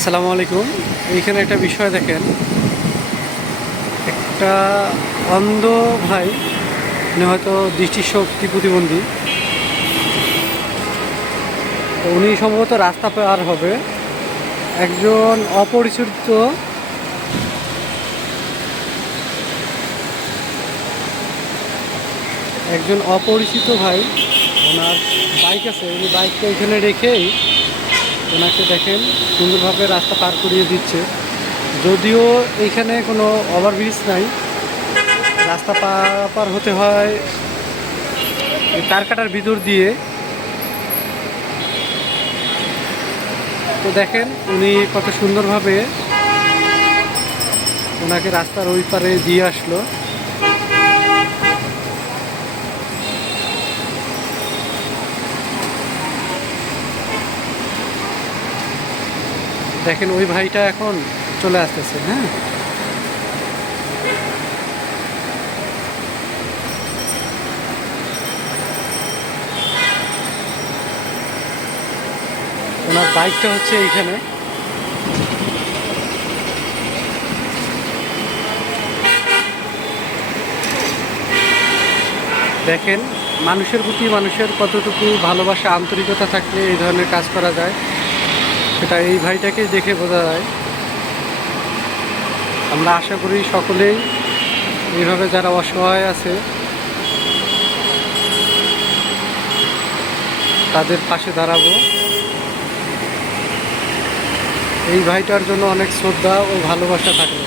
আসসালামু আলাইকুম। এইখানে একটা বিষয় দেখেন। একটা অন্ধ ভাই, উনি হয়তো দৃষ্টিশক্তি প্রতিবন্ধী। উনি সম্ভবত রাস্তা পার হবে। একজন অপরিচিত একজন অপরিচিত ভাই, ওনার বাইক আছে। উনি বাইকটা এখানে রেখেই ওনাকে দেখেন, সুন্দরভাবে রাস্তা পার করিয়ে দিচ্ছে। যদিও এইখানে কোনো ওভারব্রিজ নাই। রাস্তা পার হতে হয় তার কাটার ভিতর দিয়ে। তো দেখেন, উনি কত সুন্দরভাবে ওনাকে রাস্তার ওই পারে দিয়ে আসলো। দেখেন ওই ভাইটা এখন চলে আসতেছে হ্যাঁ? ওনার বাইকটা হচ্ছে এইখানে। দেখেন, মানুষের প্রতি মানুষের কতটুকু ভালোবাসা, আন্তরিকতা থাকলে এই ধরনের কাজ করা যায়। সেটা এই ভাইটাকে দেখে বোঝা যায়। আমরা আশা করি সকলেই এইভাবে যারা অসহায় আছে, তাদের পাশে দাঁড়াবো। এই ভাইটার জন্য অনেক শ্রদ্ধা ও ভালোবাসা থাকবে।